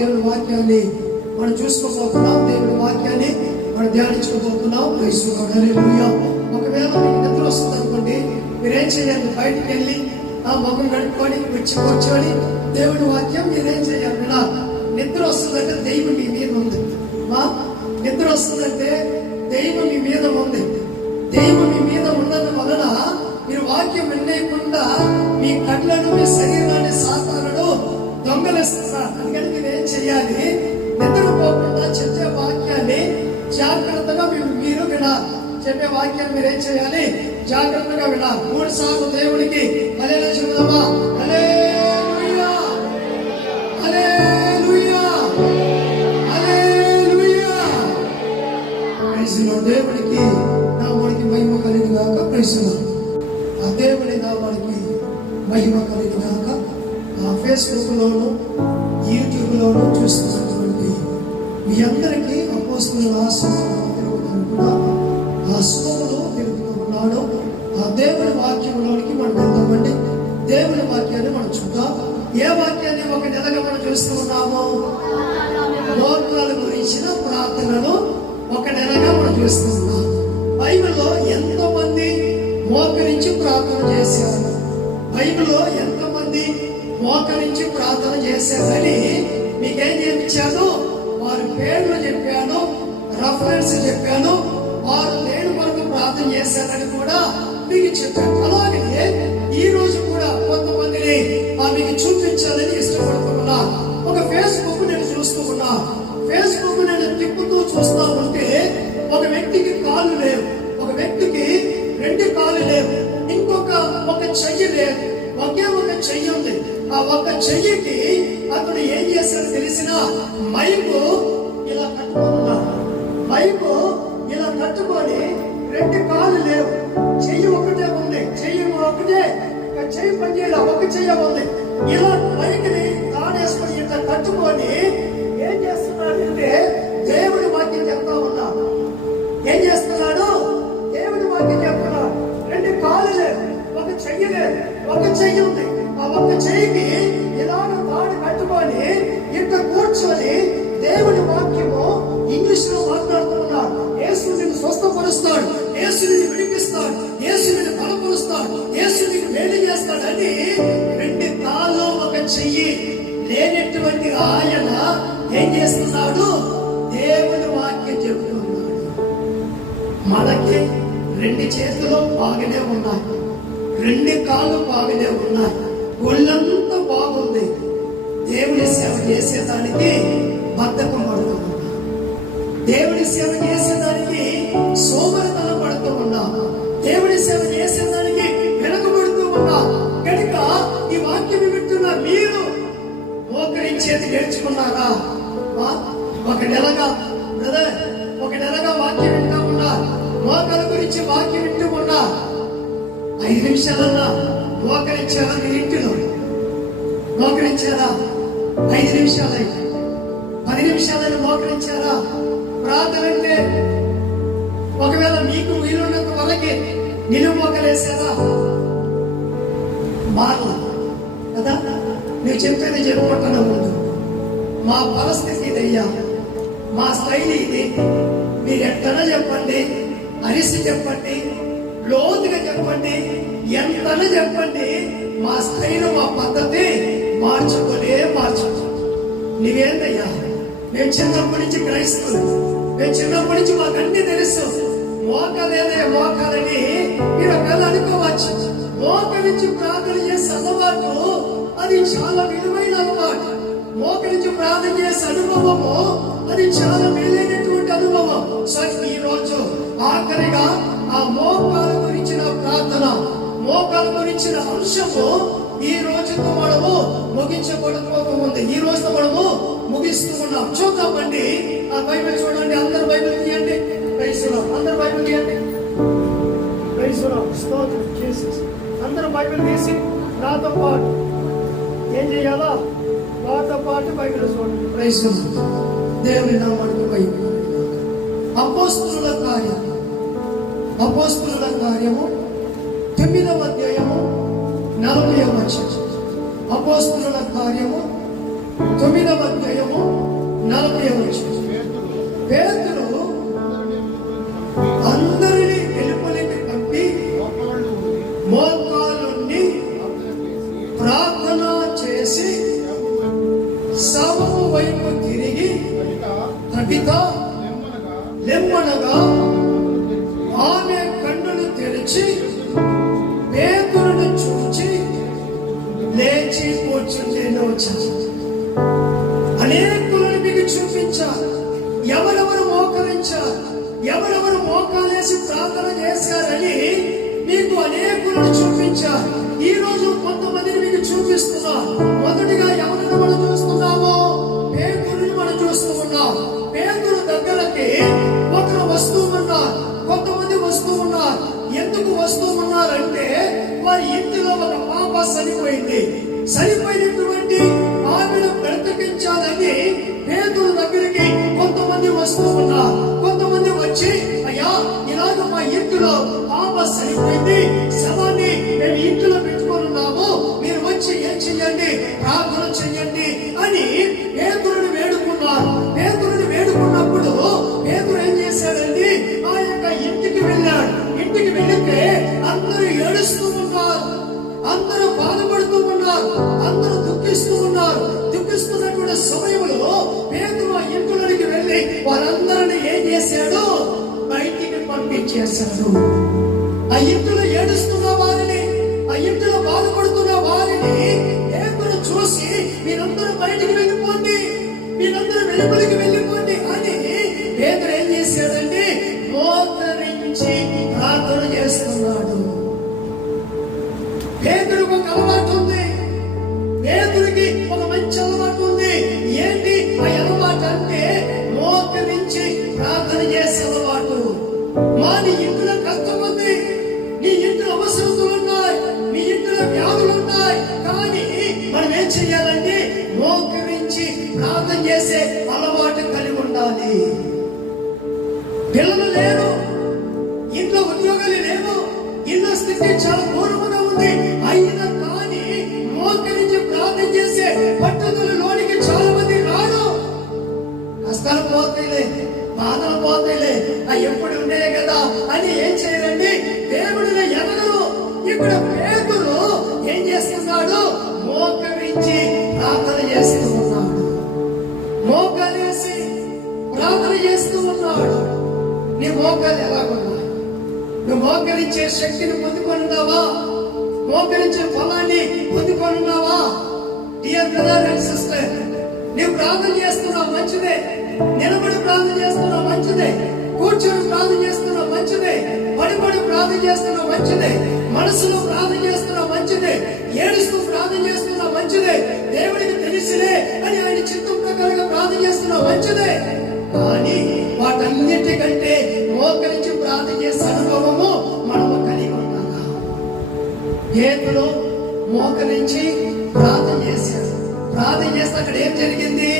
దేవుని వాక్యాన్ని మనం చూసుకోబోతున్నాం. దేవుని వాక్యాన్ని మనం ధ్యానించుకోబోతున్నాం. ఒకవేళ మీకు నిద్ర వస్తుంది అనుకోండి మీరేం చేయాలి? బయటికి వెళ్ళి ఆ ముఖం కడుక్కొని వచ్చి కూర్చొని దేవుని వాక్యం మీరేం చేయాలి? ఇలా నిద్ర వస్తుందంటే దైవం మీ మీద ఉంది. మా నిద్ర వస్తుందంటే దైవం మీ మీద ఉంది. దైవం మీ మీద ఉన్నందు వలన మీరు వాక్యం వినేయకుండా మీ కళ్ళను మీ శరీరాన్ని సాధ దొంగలిస్తున్నారు అందుకని మీరు ఏం చేయాలి? నిద్రపోకుండా చెప్పే వాక్యాన్ని జాగ్రత్తగా మీరు మీరు వినాలి. చెప్పే వాక్యాన్ని మీరు ఏం చేయాలి? జాగ్రత్తగా వినాలి. మూడు సార్లు దేవుడికి అదే చెబుదామా? హల్లెలూయా! మోకరించి ప్రార్థన చేశారు. బైబిల్లో ఎంతమంది మోకరించి ప్రార్థన చేశారని మీకేం చెప్పించాను వారి పేర్లు చెప్పాను రెఫరెన్స్ చెప్పాను వారు లేని వరకు ప్రార్థన చేశారని కూడా మీకు చెప్పాను. అలాగే ఈ రోజు కూడా కొంతమందిని ఆ మీకు చూపించాలని ఇష్టపడుతున్నా ఒక ఫేస్బుక్ నేను చూస్తూ ఉన్నా. ఫేస్బుక్ నేను తిప్పుతూ చూస్తా ఉంటే ఒక వ్యక్తికి కాళ్ళు లేవు. ఒక వ్యక్తికి చెయ్యి లేదు ఒకే ఒక చెయ్యి ఉంది. ఆ ఒక చెయ్యికి అతడు ఏం చేశాడు తెలిసిన మైకు ఇలా కట్టుకున్నాడు మైకు ఇలా కట్టుకొని రెండు కాళ్ళు లేవు. చెయ్యి ఒకటే ఉంది. చెయ్యి ఒకటే. చెయ్యి పనిచేయడం ఒక చెయ్యి ఉంది. ఇలా పైకి తాడేసుకొని ఇట్లా కట్టుకొని ఏం చేస్తున్నాడంటే దేవుడి మధ్య ఒక చెయ్యి ఉంది. ఆ ఒక్క చెయ్యికి ఇలాగ తాడు కట్టుకొని ఇట్ట కూర్చొని దేవుని వాక్యము ఇంగ్లీష్లో మాట్లాడుతున్నాడు యేసు నిన్ను స్వస్థపరుస్తాడు. యేసు నిన్ను విడిపిస్తాడు. యేసు నిన్ను బలపరుస్తాడు. యేసు నిన్ను వేడి చేస్తాడని రెండు కాళ్ళు ఒక చెయ్యి లేనటువంటి ఆయన ఏం చేస్తున్నాడు? దేవుని వాక్యం చెబుతున్నాడు మనకి రెండు చేతులు బాగానే ఉన్నాయి. రెండు కాళ్ళు బాగానే ఉన్నాయి. ఒళ్ళంతా బాగుంది. దేవుని సేవ చేసేదానికి బద్ధకం పడుతూ ఉన్నా. దేవుని సేవ చేసేదానికి సోమరతనం పడుతూ ఉన్నా. దేవుని సేవ చేసేదానికి వెనకబడుతూ ఉన్నా. కనుక ఈ వాక్యం వింటున్న మీరు మోకరించేది నేర్చుకున్నారా? ఒక నెలగా నిమిషాలన్నా మోకరించారా మీ ఇంటిలో మోకరించారా ఐదు నిమిషాలై పది నిమిషాలని మోకరించారా ప్రార్థన అంటే ఒకవేళ మీకు వీలున్నంత వరకే నిలువ మోకలేసారా మారల కదా? నువ్వు చెప్పేది చెప్పుకుంటున్నా ముందు మా పరిస్థితి ఇదయ్యా మా శైలి ఇది. మీరు ఎట్టన చెప్పండి? అరిసి చెప్పండి? లోతుగా చెప్పండి ఎంతన చెప్పండి మా స్టైల్ మా పద్ధతి మార్చుకోలే మార్చుకో. నీవేందయ్యా మేము చిన్నప్పటి నుంచి క్రైస్తవులు. మేము చిన్నప్పటి నుంచి మాకన్నీ తెలుసు. మోకాలేదయ్యా మోకాలని మీరు ఒకవేళ అనుకోవచ్చు. మోకరించి ప్రార్థన చేసే అలవాటు అది చాలా విలువైన అలవాటు. మోకరించి ప్రార్థన చేసే అనుభవము అది చాలా విలువైనటువంటి అనుభవం. సరే ఈ రోజు ఆఖరిగా ఆ మోకాల గురించిన ప్రార్థన మోకాల గురించిన అంశము ఈ రోజుతో మనము ముగించబడిపోతుంది ఈ రోజుతో మనము ముగిస్తూ ఉన్నాం. చూద్దామండి ఆ బైబిల్ చూడండి. అందరు బైబిల్ తీయండి. క్రైస్తవులు అందరు బైబిల్ తీయండి. క్రైస్తవులు స్తోత్రం. జీసస్ అందరూ బైబిల్ తీసి నాతో పాటు ఏం చేయాలా? నాతో పాటు బైబిల్ చూడండి. క్రైస్తవులు దేవుని నామానికి బైబిల్. అపోస్తుల కార్యం. అపోస్తుల కార్యము తొమ్మిదవ అధ్యాయము నలభై వచ్చిన అపోస్తుల కార్యము తొమ్మిదవ అధ్యాయము నలభై వచ్చిన పేదలు అందరినీ వెలుపలికి పంపి మోకాలుండి ప్రార్థన చేసి శవము వైపు తిరిగి తబిత లెమ్మనగా చూస్తూ ఉన్నాం పేతురు దగ్గరకి ఒకరు వస్తూ ఉన్నారు. కొంతమంది వస్తూ ఉన్నారు. ఎందుకు వస్తూ ఉన్నారంటే వారి ఇంటిలో ఒక పాప చనిపోయింది. చనిపోయినటువంటి ఆమెను బ్రతికించాలని పేదల దగ్గరికి కొంతమంది వస్తూ ఉన్నారు. కొంతమంది వచ్చి అయ్యా ఇలాగ మా ఇంటిలో పాప చనిపోయింది. శవాన్ని మేము ఇంటిలో పెట్టుకున్నాము మీరు వచ్చి ఏం చెయ్యండి? ప్రార్థన చెయ్యండి. పంపించేశాడు అయ్యప్తులు ఏడుస్తున్న వారిని అయ్యప్తులు బాధపడుతున్న వారిని పేదరు చూసి మీరందరూ బయటికి వెళ్ళిపోండి మీరందరూ వెలుపలికి వెళ్ళిపోండి అని పేదరు ఏం చేశాడంటే మోతరించి ప్రార్థన చేస్తున్నాడు. పేదరికి ఒక అలవాటు ఉంది. పేదరికి ఒక మంచి అలవాటు ఉంది. ఏంటి ఆ అలవాటు అంటే మోకరించి ప్రార్థన ఇంట్లో అవసరతలు కూడా పేదలు ఏం చేస్తున్నాడు? మోకరించి ప్రార్థన చేస్తూ ఉన్నాడు. మోకలేసి ప్రార్థన చేస్తూ ఉన్నాడు. నీ మోకాలు ఎలాగున్నాయి నువ్వు మోకరించే శక్తిని పొందుకొనున్నావా? మోకరించే ఫలాన్ని పొందుకొనున్నావా? డియర్ బ్రదర్ అండ్ సిస్టర్ నీవు ప్రార్థన చేస్తున్నావు మంచిదే. నిలబడి ప్రార్థన చేస్తున్నావు మంచిదే. కూర్చొని ప్రార్థన చేస్తున్న మంచిదే. పడిపడి ప్రార్థన చేస్తున్న మంచిదే. మనసులో ప్రార్థన చేస్తున్న మంచిదే. ఏడుస్తూ ప్రార్థన చేస్తున్న మంచిదే. దేవుడికి తెలిసిలే అని ఆయన చిత్తం ప్రకారంగా ప్రార్థన చేస్తున్న మంచిదే. కానీ వాటన్నిటికంటే మోకరించి ప్రార్థన చేసే అనుభవము మనము కలిగి ఉండాలా గేతులు మోకరించి ప్రార్థన చేశాడు. ప్రార్థన చేస్తే అక్కడ ఏం జరిగింది?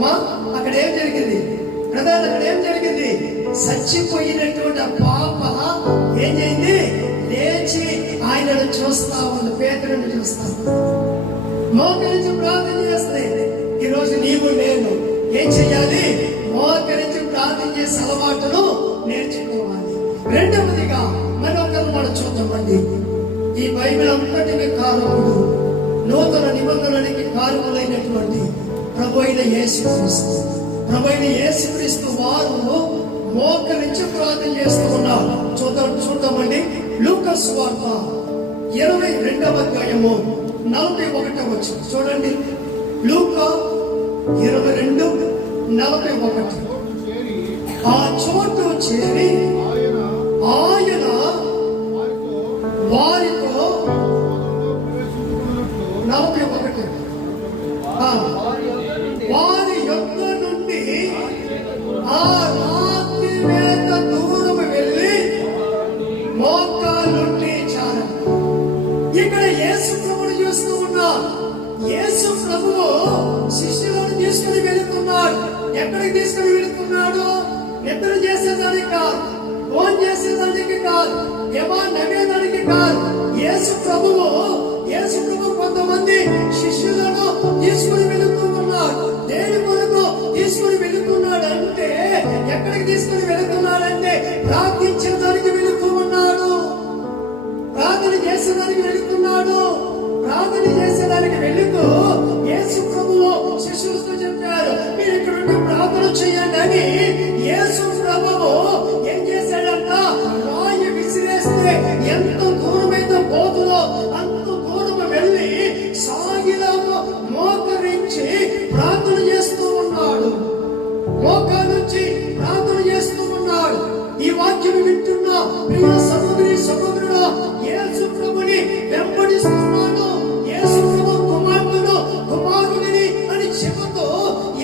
మా అక్కడ ఏం జరిగింది? బ్రదర్ అక్కడ ఏం జరిగింది? చచ్చిపోయినటువంటి పాప ఏం చేయింది లేచి ఆయనను చూస్తా ఉంది పేదలను చూస్తా మోకరించి ప్రార్థన చేస్తే ఈరోజు నీవు నేను ఏం చెయ్యాలి మోకరించి ప్రార్థన చేసే అలవాటును నేర్చుకోవాలి. రెండవదిగా మరొకరు మనం చూద్దామండి. ఈ బైబిల్ అంతటికి కారకుడు నూతన నిబంధనలకి కారకులైనటువంటి ప్రభు అయిన యేసుక్రీస్తు. ప్రభు అయిన యేసుక్రీస్తు వారు మోకరించి ప్రార్థన చేస్తూ ఉన్నారు చూద్దాం చూద్దామండి. లూకస్ వార్త ఇరవై రెండవ అధ్యాయము నలభై ఒకటవ వచ్చి చూడండి. లూక ఇరవై రెండు నలభై ఒకటి. ఆ చోటు చేరి ఆయన నిద్ర చేసేదానికి కాదు ఫోన్ చేసేదానికి కాదు ఏమో నమ్మేదానికి కాదు. యేసు ప్రభువు యేసు ప్రభు కొంతమంది శిష్యులను తీసుకుని వెళుతూ ఉన్నారు. దేని కొరకు తీసుకుని వెళుతున్నాడు అంటే ఎక్కడికి తీసుకుని వెళుతున్నాడంటే ప్రార్థించేదానికి వెళుతూ ఉన్నాడు. ప్రార్థన చేసేదానికి వెళుతున్నాడు. ప్రార్థన చేసేదానికి వెళుతూ యేసు ప్రభువు శిష్యులతో చెప్పారు మీరు ఇక్కడ ప్రార్థన చేయండి అని యేసు ప్రభువు ఏం చేశాడంట? రాయి విసిరేస్తే ఎంత దూరమైతే పోతుందో అంత దూరం వెళ్ళి సాగిలాగా మోకరించి ప్రార్థన చేస్తూ ఉన్నాడు. మోకరించి ప్రార్థన చేస్తూ ఉన్నాడు. ఈ వాక్యం వింటున్న ప్రియ సహోదరి సహోదరుడు యేసు ప్రభుని వెంబడిస్తున్నాడు యేసు ప్రభు కుమారుడు కుమారుడిని అని చెబుతూ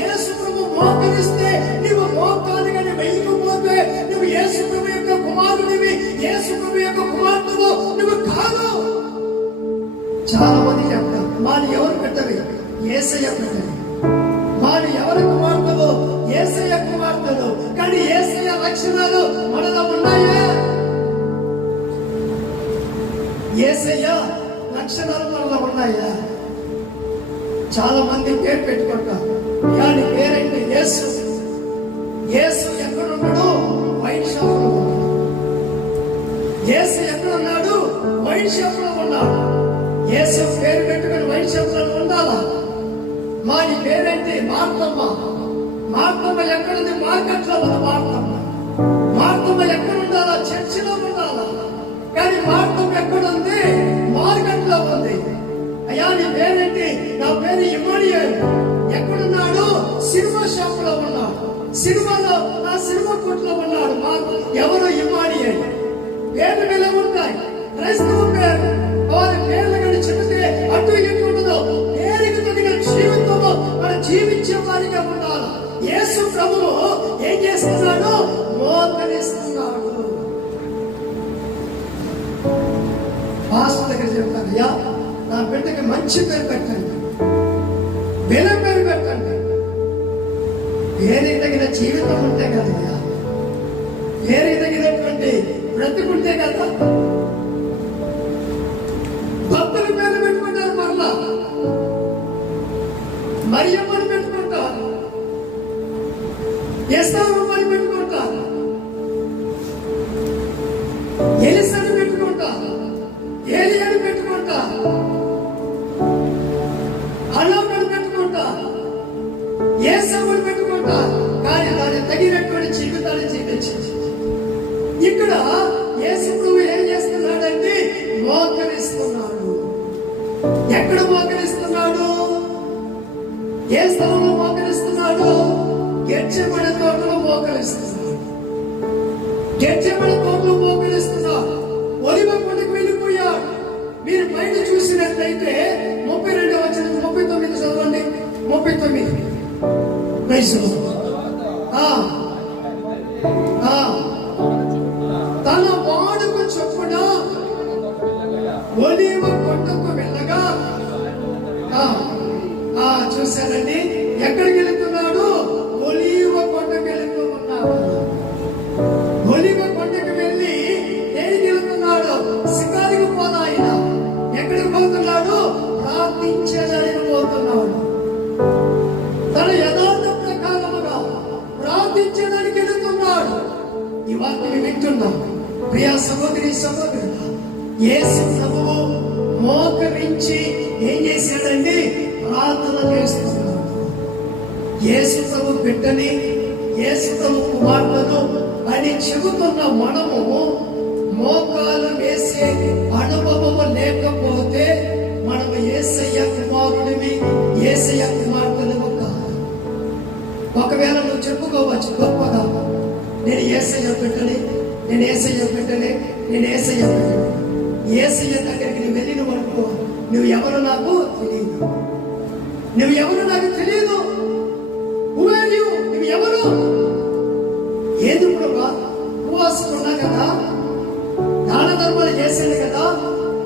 యేసు ప్రభు మోకరి చాలా మంది చెప్తారు ఎవరు పెట్టవి ఏసయ్య పెట్టవి వారు ఎవరి కుమార్తెలు ఏసయ్య కుమార్తెలు. కానీ ఏసయ్య లక్షణాలు మనలో ఉన్నాయా? ఏసయ్య లక్షణాలు మనలో ఉన్నాయా? చాలా మంది పేరు పెట్టుకుంటారు. కానీ పేరేంటి యేసు. ఏసు ఎక్కడున్నాడు? వైన్ షాప్లో ఉన్నాడు. ఏసు ఎక్కడున్నాడు? వైన్ షాప్లో ఉన్నాడు. యేసు పేరు పెట్టుకుని వైన్ ఉండాలా? మా నీ పేరేంటి మార్తమ్మ. మార్తమ్మ ఎక్కడుంది? మార్కెట్లో మార్తమ్మ. మార్తమ్మ ఎక్కడ ఉండాలా చర్చిలో ఉండాలా? కానీ మార్తమ్మ ఎక్కడుంది? మార్కెట్లో ఉంది. అయ్యా నీ పేరేంటి? నా పేరు ఇమ్మడియల్ ఎక్కడున్నాడు? సినిమా షాప్లో ఉన్నాడు. సినిమాలో నా సినిమా కొట్లో ఉన్నాడు మా ఎవరు ఇమ్మాడియల్ పేర్లు ఇలా ఉంటాయి? క్రైస్తవ పేరు. వారి పేర్లు కానీ చెబితే అటు ఇటు ఉండదు. పేరుకి తగిన జీవితము మనం జీవించే వారిగా ఉండాలి. యేసు ప్రభువు ఏం చేస్తున్నాడు? మోకరిస్తున్నాడు. పాస్టర్ దగ్గర చెప్తాను అయ్యా నా బిడ్డకి మంచి పేరు పెట్టండి. విల పేరు పెట్టండి. పేరు తగిన జీవితం ఉంటే కదయ్యా? పేరుకి తగినటువంటి బ్రతుకుంటే కదా 了。Ah. Ah. తన వాడుకు చొప్పున ఒలివ కొట్టకు వెళ్ళగా ఆ, ఆ, చూశారండి? సహోదరి యేసు ప్రభువు మోకరించి ఏం చేశాడండి ప్రార్థన చేస్తున్నాడు. యేసు ప్రభు బిడ్డని యేసు ప్రభు కుమార్తెను అని చెబుతున్న మనము మోకాలు వేసే అనుభవము లేకపోతే మనము ఏసయ్య కుమారుడివి ఏసయ్య కుమార్తెను కాదు. ఒకవేళ నువ్వు చెప్పుకోవచ్చు గొప్పగా నేను ఏసయ్య బిడ్డని నేను ఏసయ్య బిడ్డని నేను ఏసయ్య ఏసయ్య దగ్గరికి నువ్వు వెళ్ళిన వరకు నువ్వు ఎవరు నాకు తెలియదు. నువ్వు ఎవరు నాకు తెలియదు. నువ్వు ఎవరు? ఏది ప్రభా ఉపవాసం ఉన్నా కదా దాన ధర్మాలు చేశాను కదా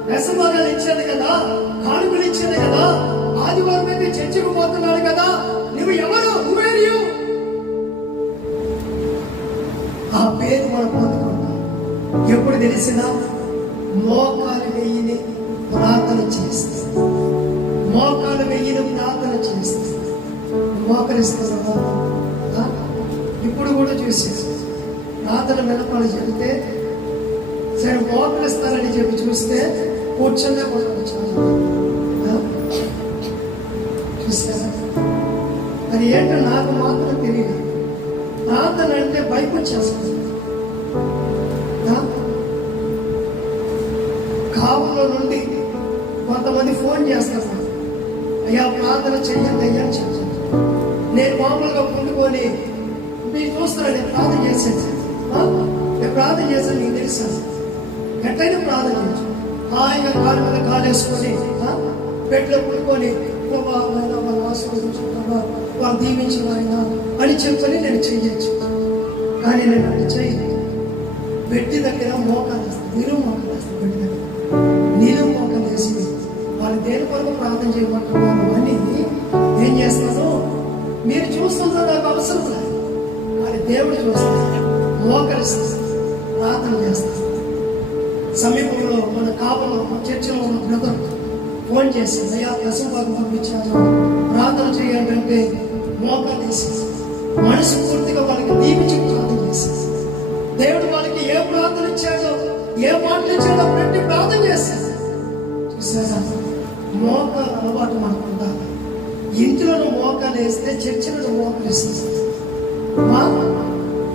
వ్యసభాగాలు ఇచ్చాను కదా కానుకలు ఇచ్చాను కదా ఆదివారం అయితే చర్చకు పోతున్నాడు కదా నువ్వు ఎవరు? Who ఆ పేరు మనం పొందుకుంటాం ఎప్పుడు తెలిసినా మోకాలు వెయ్యిని ప్రార్థన చేస్తా మోకాలు వెయ్యిని ప్రార్థన చేస్తా మోకరిస్తున్నావా ఇప్పుడు కూడా చూసేసి ప్రార్థన వెనకాలు చెబితే సరే మోకరిస్తారని చెప్పి చూస్తే కూర్చొనే కూడా చూసారా? అది ఏంటో నాకు మాత్రం తెలియదు. ప్రార్థన అంటే భయపచ్చేస్తుంది కావులో నుండి కొంతమంది ఫోన్ చేస్తారు అయ్యా ప్రార్థన చెయ్యండి అయ్యా చెప్పండి నేను మామూలుగా పండుకొని మీరు చూస్తున్నా నేను ప్రార్థన చేశాను నేను ప్రార్థన చేశాను నీకు తెలుసా ఎట్లయినా ప్రార్థన చేయొచ్చు. హాయిగా కాలు మీద కాలేసుకొని బెడ్లో పడుకొని ప్రభా నాయనా, వాళ్ళ ఆశీర్వదించు వాళ్ళు దీవించిన ఆయన అని చెప్పుకొని నేను చెయ్యొచ్చు కానీ నేను అట్లా చేయను బెట్టి దగ్గర మోకాలు వేస్తాను. మోకాలు కొరకు చేయమంటున్నాను అని ఏం చేస్తాను? మీరు చూస్తున్నారు నాకు అవసరం లేదు. మరి దేవుడు చూస్తాను మోకరిస్తాను ప్రార్థన చేస్తాను సమీపంలో మన కాపలో మన చర్చిలో ఉన్న బ్రదర్ ఫోన్ చేసి అయ్యా దశభాగం పంపించాను. ప్రార్థన చేయాలంటే మోకాలు వేసి మనసు పూర్తిగా వాళ్ళకి దీపించి ప్రార్థన చేసేసి దేవుడు వాళ్ళకి ఏ ప్రార్థన ఇచ్చాడో ఏ మాటలు ఇచ్చాడో ప్రతి ప్రార్థన చేశాడు చూసారా? మోకాలు అలవాటు మనకు ఉండాలి. ఇంట్లోనూ మోకాలు వేస్తే చర్చిలో మోకలు మా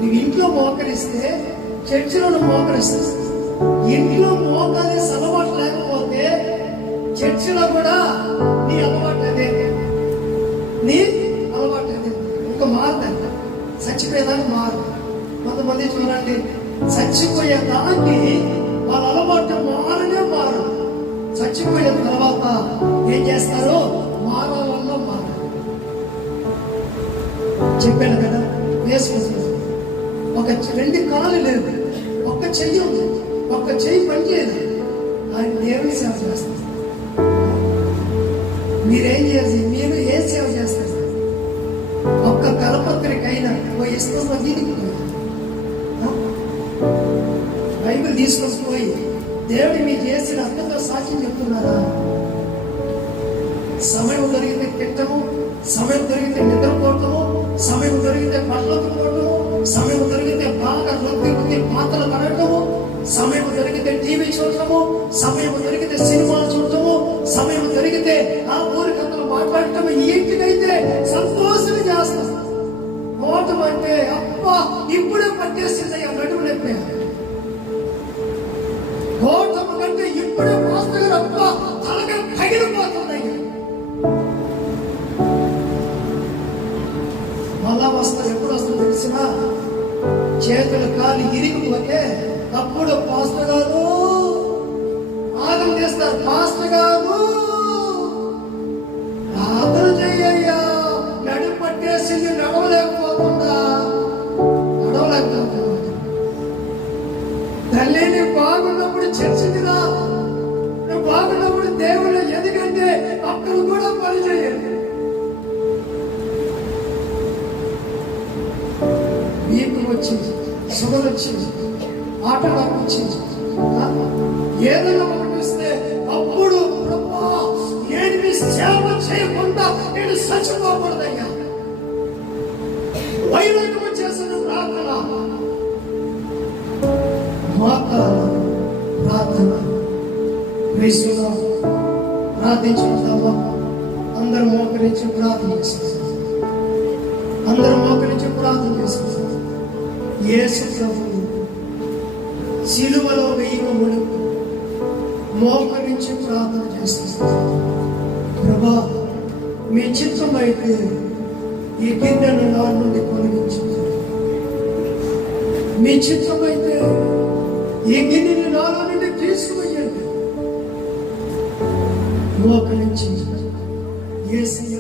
నువ్వు ఇంట్లో మోకరిస్తే చర్చిలో మోకరిస్తుంది. ఇంట్లో మోకాలే అలవాటు లేకపోతే చర్చిలో కూడా నీ అలవాటు అదే. నీ అలవాటు అదే. ఇంకా మారదండి చచ్చిపోయేదాన్ని మారు. కొంతమంది చూడండి చచ్చిపోయేదాన్ని వాళ్ళ అలవాటు మారనే మారు. చచ్చిపోయిన తర్వాత ఏం చేస్తారు మారాలన్నా మారు చెప్పాను కదా వేసుకుంటున్నాను ఒక రెండు కాళ్ళు లేదు ఒక్క చెయ్యి ఉంది. ఒక్క చెయ్యి పని చేయదు ఆయన దేవుని సేవ చేస్తారు మీరేం చేసి మీరు ఏ సేవ చేస్తారు? ఒక్క కలపత్రికైనా ఓ ఇష్టంలో దీనికి బైబిల్ తీసుకొని పోయి దేవుడు మీ చేసిన అద్భుత సాక్ష్యం చెప్తున్నారా? సమయం దొరికితే తిట్టము సమయం దొరికితే నిద్రపోవటము సమయం దొరికితే పళ్ళకు పోవటము సమయం దొరికితే బాగా రొద్ది రొత్తి పాత్రలు పడటము సమయం దొరికితే టీవీ చూడటము సమయం దొరికితే సినిమాలు చూడటము సమయం దొరికితే ఆ ఊరికంతలు మాట్లాడటము ఇంటికైతే సంతోషం చేస్తాం. మోటం అంటే అబ్బా ఇప్పుడే పట్టేసింది నడుము నొప్పి మళ్ళా ఎప్పుడు వస్తుందో తెలిసిన చేతులు కాలు ఇరిగిపోతే అప్పుడు పాస్టర్ గారు ఆగం చేస్తారు. పాస్టర్ గారు ప్రార్థన చెయ్యయ్యా. నడు పట్టేసింది నడవలేకపోతుందా నడవలేకపోతుంది తల్లిని బాగున్నప్పుడు చర్చిందిరా నువ్వు బాగున్నప్పుడు దేవుని షుగర్ వచ్చింది. ఆటలకు వచ్చింది. ఏదైనా పంపిస్తే అప్పుడు ప్రభా నేను సేవ చేయకుండా నేను చచ్చిపోకూడదయ్యా. వైరాగ్యం చేసిన ప్రార్థన. ప్రార్థన. క్రీస్తుగా ప్రార్థించుకుందామా? అందరూ మోకరించి ప్రార్థన చేసుకుందాం అందరూ మోకరించి ప్రార్థన చేసుకుంటాం యేసు ప్రభు సిలువలో వెయ్యి ముడుపు మోకరించి ప్రార్థన చేస్తున్నాం ప్రభా మీ చిత్తం అయితే ఈ గిన్నెను నా నుండి కొనిగించింది మీ చిత్తమైతే ఈ గిన్నెని నాలో నుండి తీసుకువయ్యండి మోకరించి ఏసీ